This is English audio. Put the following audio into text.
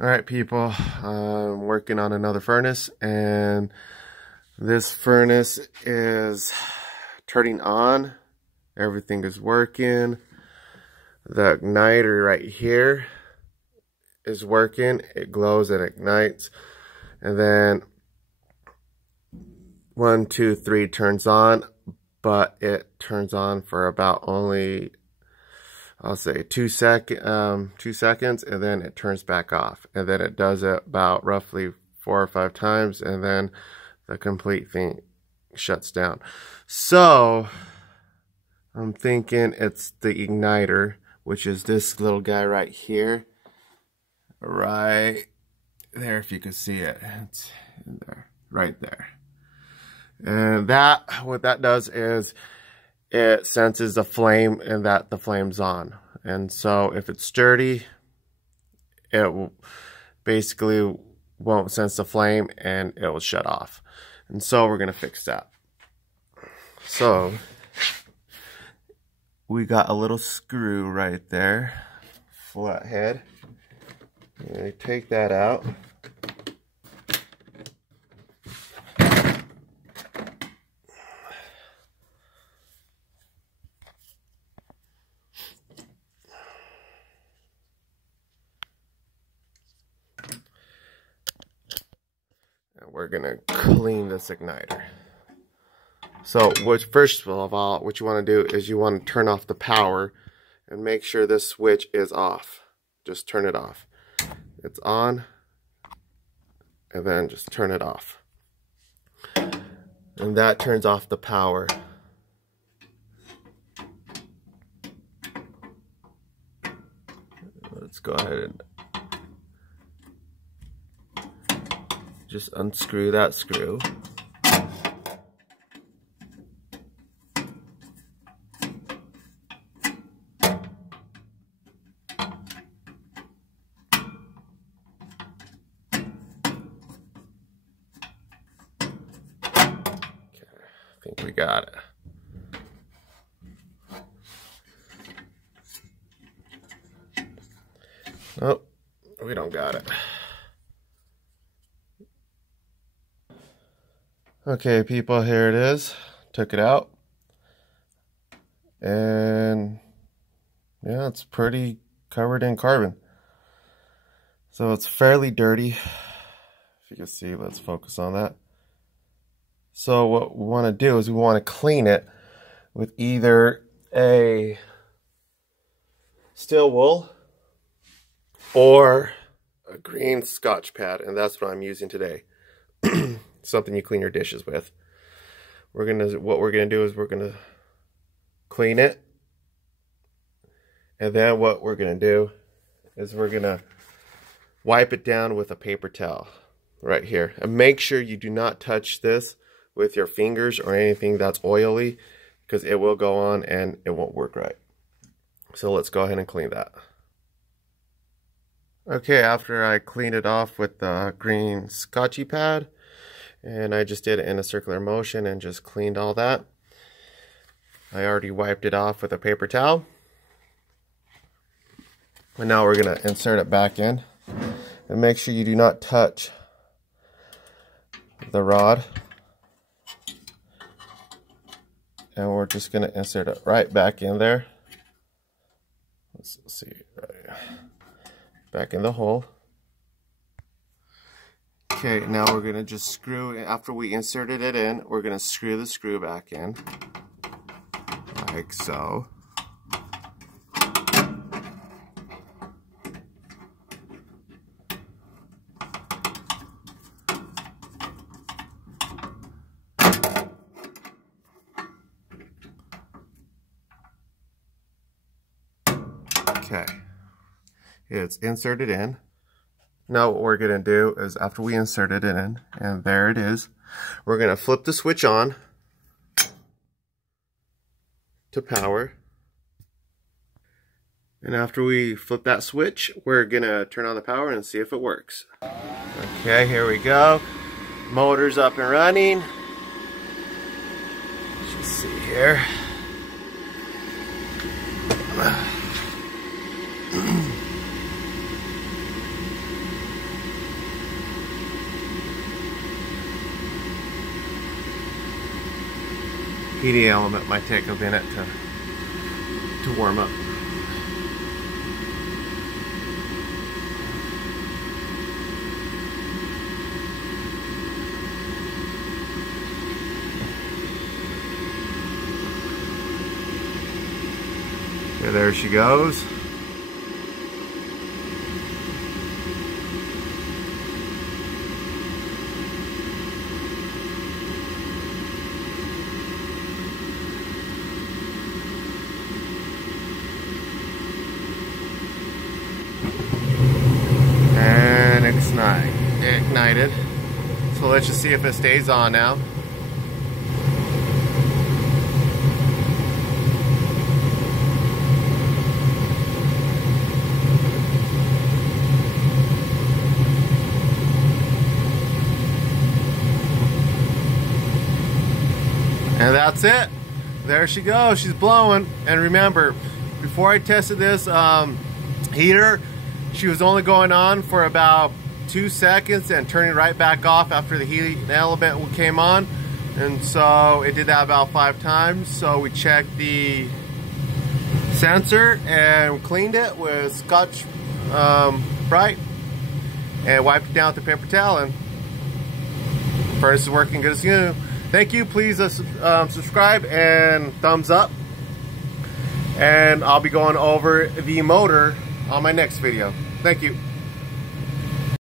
All right, people, I'm working on another furnace, and this furnace is turning on. Everything is working. The igniter right here is working. It glows and ignites. And then 1, 2, 3 turns on, but it turns on for about only, I'll say 2 seconds, and then it turns back off. And then it does it about roughly 4 or 5 times, and then the complete thing shuts down. So I'm thinking it's the igniter, which is this little guy right here. Right there, if you can see it. It's in there, right there. And what that does is it senses a flame and that the flame's on. And so if it's dirty, it basically won't sense the flame and it will shut off. And so we're going to fix that. So we got a little screw right there, flathead. You take that out. We're gonna clean this igniter. So first of all, what you want to do is you want to turn off the power and make sure this switch is off. Just turn it off. It's on, and then just turn it off. And that turns off the power. Let's go ahead and just unscrew that screw. Okay, I think we got it. Nope, we don't got it. Okay, people, here it is. Took it out. And yeah, it's pretty covered in carbon. So it's fairly dirty. If you can see, let's focus on that. So what we want to do is we want to clean it with either a steel wool or a green Scotch pad, and that's what I'm using today. Something you clean your dishes with. What we're gonna do is we're gonna clean it, and then what we're gonna do is we're gonna wipe it down with a paper towel right here, and make sure you do not touch this with your fingers or anything that's oily, because it will go on and it won't work right. So let's go ahead and clean that. Okay, after I cleaned it off with the green Scotchy pad, and I just did it in a circular motion and just cleaned all that, I already wiped it off with a paper towel. And now we're going to insert it back in. And make sure you do not touch the rod. And we're just going to insert it right back in there. Let's see, right back in the hole. Okay, now we're going to just screw, after we inserted it in, we're going to screw the screw back in, like so. Okay, it's inserted in. Now what we're going to do is, after we inserted it in, and there it is, we're going to flip the switch on to power. And after we flip that switch, we're going to turn on the power and see if it works. Okay, here we go. Motor's up and running. Let's see here. heating element might take a minute to warm up. Okay, there she goes. And ignited. So let's just see if it stays on now. And that's it. There she goes. She's blowing. And remember, before I tested this heater, she was only going on for about 2 seconds and turning right back off after the heating element came on. And so it did that about 5 times. So we checked the sensor and cleaned it with Scotch Brite and wiped it down with the paper towel, and the furnace is working good as new. Thank you. Please subscribe and thumbs up. And I'll be going over the motor on my next video. Thank you.